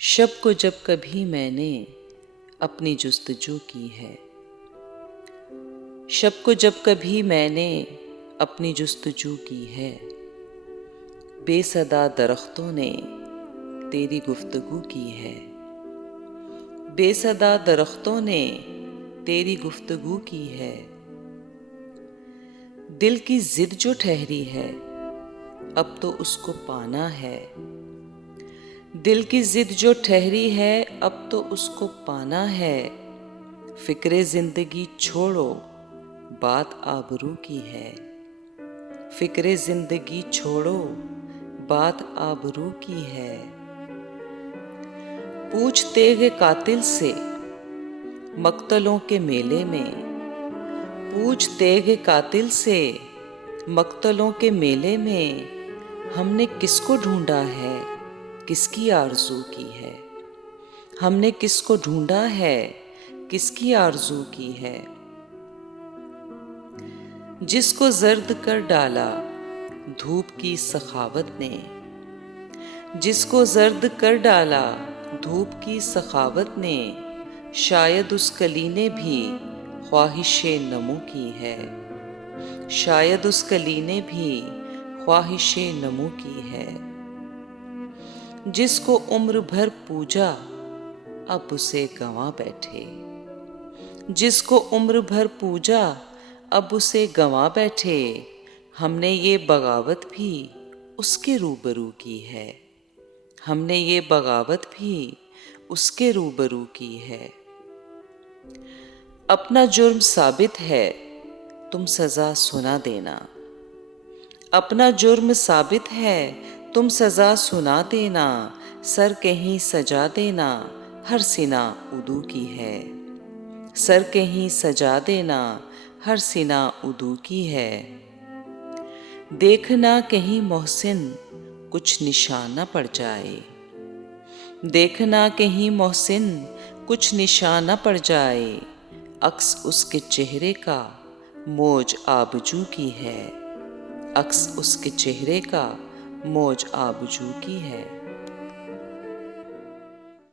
शब को जब कभी मैंने अपनी जुस्तजू की है, शब को जब कभी मैंने अपनी जुस्तजू की है, बेसदा दरख्तों ने तेरी गुफ्तगू की है, बेसदा दरख्तों ने तेरी गुफ्तगू की है। दिल की जिद जो ठहरी है, अब तो उसको पाना है। दिल की जिद जो ठहरी है, अब तो उसको पाना है। फिक्रे जिंदगी छोड़ो, बात आबरू की है। फिक्रे जिंदगी छोड़ो, बात आबरू की है। पूछते गए कातिल से मक्तलों के मेले में, पूछते गए कातिल से मक्तलों के मेले में, हमने किसको ढूंढा है, किसकी आरज़ू की है। हमने किसको ढूंढा है, किसकी आरज़ू की है। जिसको जर्द कर डाला धूप की सखावत ने, जिसको जर्द कर डाला धूप की सखावत ने, शायद उस कली ने भी ख्वाहिशे नमू की है। शायद उस कली ने भी ख्वाहिशे नमू की है। जिसको उम्र भर पूजा अब उसे गंवा बैठे, जिसको उम्र भर पूजा अब उसे गंवा बैठे, हमने ये बगावत भी उसके रूबरू की है। हमने ये बगावत भी उसके रूबरू की है। अपना जुर्म साबित है, तुम सजा सुना देना। अपना जुर्म साबित है, तुम सजा सुना देना। सर कहीं सजा देना, हर सिना उदू की है। सर कहीं सजा देना, हर सिना उदू की है। देखना कहीं मोहसिन कुछ निशान न पड़ जाए। देखना कहीं मोहसिन कुछ निशान न पड़ जाए। अक्स उसके चेहरे का मौज आबजू की है। अक्स उसके चेहरे का मौज आबजू की है।